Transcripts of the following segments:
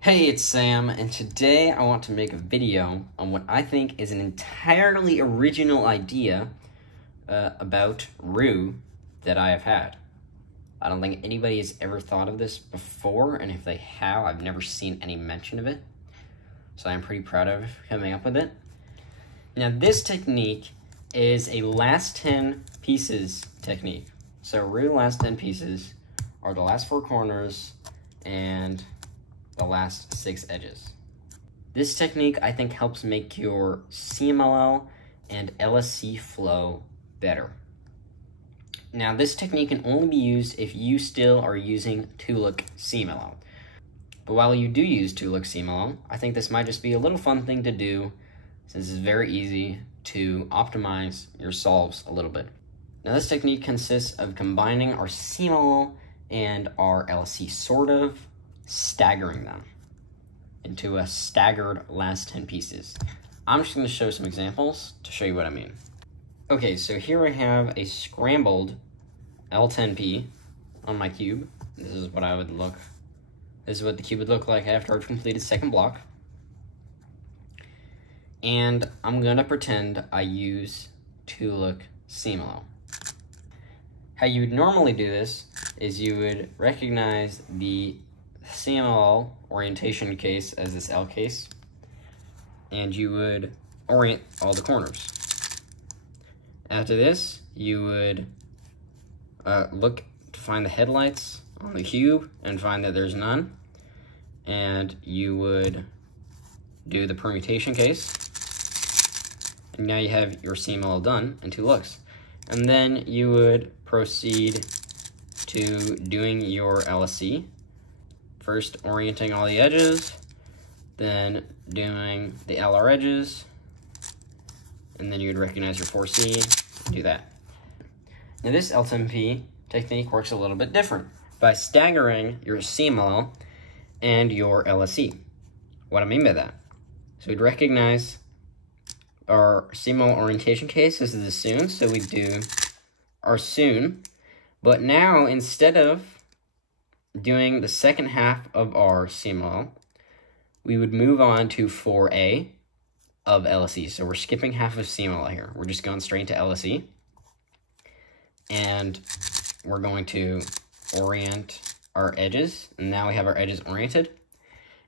Hey, it's Sam, and today I want to make a video on what I think is an entirely original idea about roux that I have had. I don't think anybody has ever thought of this before, and if they have, I've never seen any mention of it. So I'm pretty proud of coming up with it. Now, this technique is a last 10 pieces technique. So roux last 10 pieces are the last 4 corners and the last 6 edges. This technique, I think, helps make your CMLL and LSC flow better. Now, this technique can only be used if you still are using 2-look CMLL. But while you do use 2-look CMLL, I think this might just be a little fun thing to do, since it's very easy to optimize your solves a little bit. Now, this technique consists of combining our CMLL and our LSC, sort of staggering them into a staggered last 10 pieces. I'm just going to show some examples to show you what I mean. Okay, so here I have a scrambled L10P on my cube. This is what the cube would look like after I've completed second block. And I'm going to pretend I use 2-look CMLL. How you would normally do this is you would recognize the CMLL orientation case as this L case, and you would orient all the corners. After this, you would look to find the headlights on the cube and find that there's none, and you would do the permutation case, and now you have your CMLL done in 2 looks. And then you would proceed to doing your LSC. First, orienting all the edges, then doing the LR edges, and then you would recognize your 4C and do that. Now, this L10P technique works a little bit different by staggering your CMLL and your LSC. What I mean by that? So we'd recognize our CMLL orientation case. This is the soon, so we do our soon, but now instead of doing the second half of our CMLL, we would move on to 4A of LSE. So we're skipping half of CMLL here. We're just going straight to LSE. And we're going to orient our edges. And now we have our edges oriented.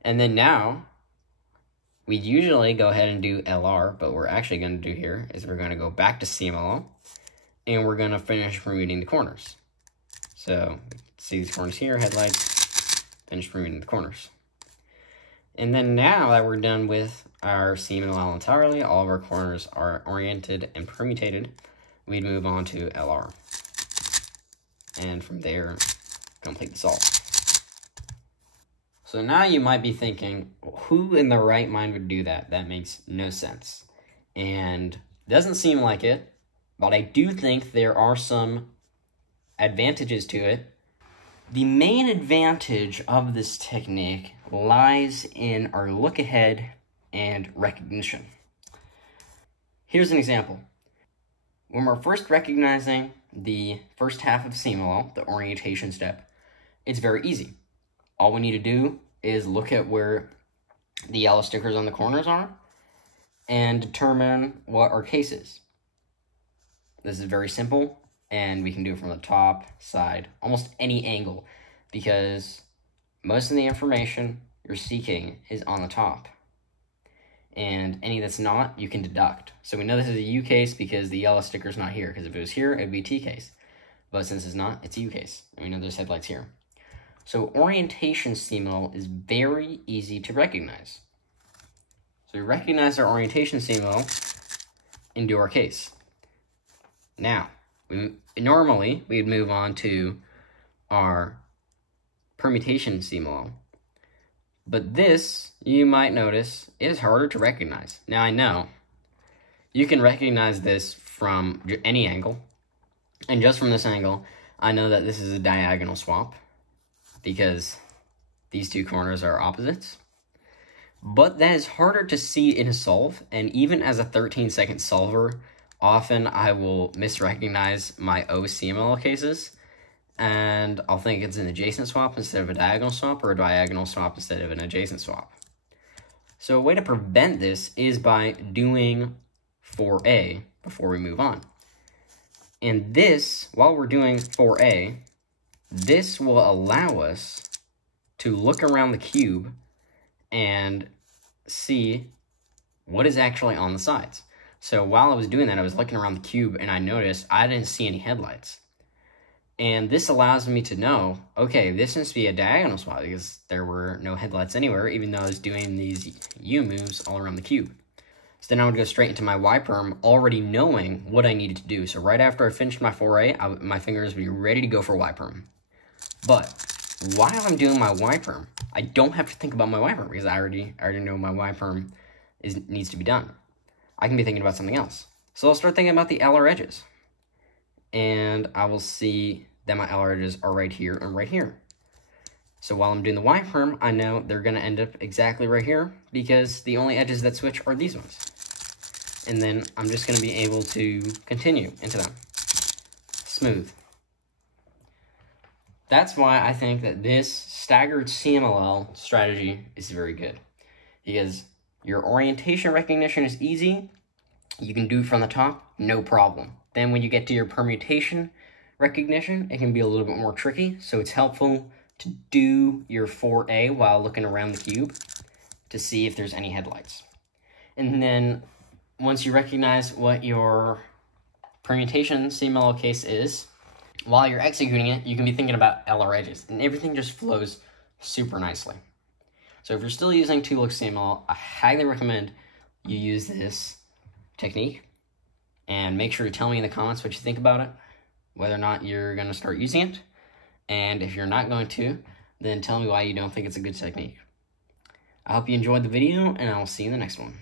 And then now, we usually go ahead and do LR, but what we're actually going to do here is we're going to go back to CMLL, and we're going to finish removing the corners. So, see these corners here, headlights, finish removing the corners. And then now that we're done with our CMLL entirely, all of our corners are oriented and permutated, we'd move on to LR. And from there, complete the solve. So now you might be thinking, who in their right mind would do that? That makes no sense. And doesn't seem like it, but I do think there are some advantages to it. The main advantage of this technique lies in our look ahead and recognition. Here's an example. When we're first recognizing the first half of CMLL, the orientation step, it's very easy. All we need to do is look at where the yellow stickers on the corners are and determine what our case is. This is very simple, and we can do it from the top, side, almost any angle, because most of the information you're seeking is on the top. And any that's not, you can deduct. So we know this is a U case because the yellow sticker's not here, because if it was here, it would be a T case. But since it's not, it's a U case, and we know there's headlights here. So orientation CMLL is very easy to recognize. So we recognize our orientation CMLL and do our case. Now, normally we'd move on to our permutation CMLL. But this, you might notice, is harder to recognize. Now, I know you can recognize this from any angle. And just from this angle, I know that this is a diagonal swap, because these 2 corners are opposites. But that is harder to see in a solve, and even as a 13-second solver, often I will misrecognize my O CMLL cases, and I'll think it's an adjacent swap instead of a diagonal swap, or a diagonal swap instead of an adjacent swap. So a way to prevent this is by doing 4A before we move on. And this, while we're doing 4A, this will allow us to look around the cube and see what is actually on the sides. So while I was doing that, I was looking around the cube and I noticed I didn't see any headlights. And this allows me to know, okay, this must be a diagonal swap because there were no headlights anywhere, even though I was doing these U moves all around the cube. So then I would go straight into my Y perm, already knowing what I needed to do. So right after I finished my 4A, my fingers would be ready to go for Y perm. But while I'm doing my Y perm, I don't have to think about my Y perm because I already know my Y perm needs to be done. I can be thinking about something else. So I'll start thinking about the LR edges. And I will see that my LR edges are right here and right here. So while I'm doing the Y perm, I know they're going to end up exactly right here because the only edges that switch are these ones. And then I'm just going to be able to continue into them. Smooth. That's why I think that this staggered CMLL strategy is very good. Because your orientation recognition is easy. You can do it from the top, no problem. Then when you get to your permutation recognition, it can be a little bit more tricky. So it's helpful to do your 4A while looking around the cube to see if there's any headlights. And then once you recognize what your permutation CMLL case is, while you're executing it, you can be thinking about LR edges, and everything just flows super nicely. So if you're still using 2-look CMLL, I highly recommend you use this technique, and make sure to tell me in the comments what you think about it, whether or not you're going to start using it, and if you're not going to, then tell me why you don't think it's a good technique. I hope you enjoyed the video, and I will see you in the next one.